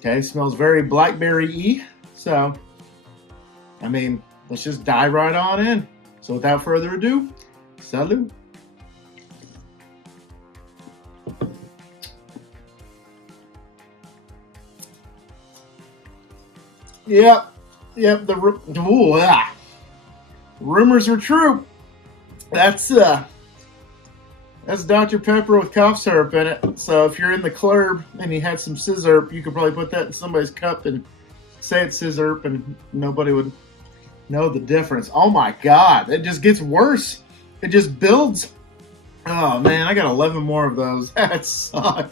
Okay, smells very blackberry-y. So, I mean, let's just dive right on in. So without further ado, salud. Yep, rumors are true. That's Dr. Pepper with cough syrup in it. So if you're in the club and you had some scissor, you could probably put that in somebody's cup and say it's scissor, and nobody would know the difference. Oh my God, it just gets worse. It just builds. Oh man, I got 11 more of those. That sucks.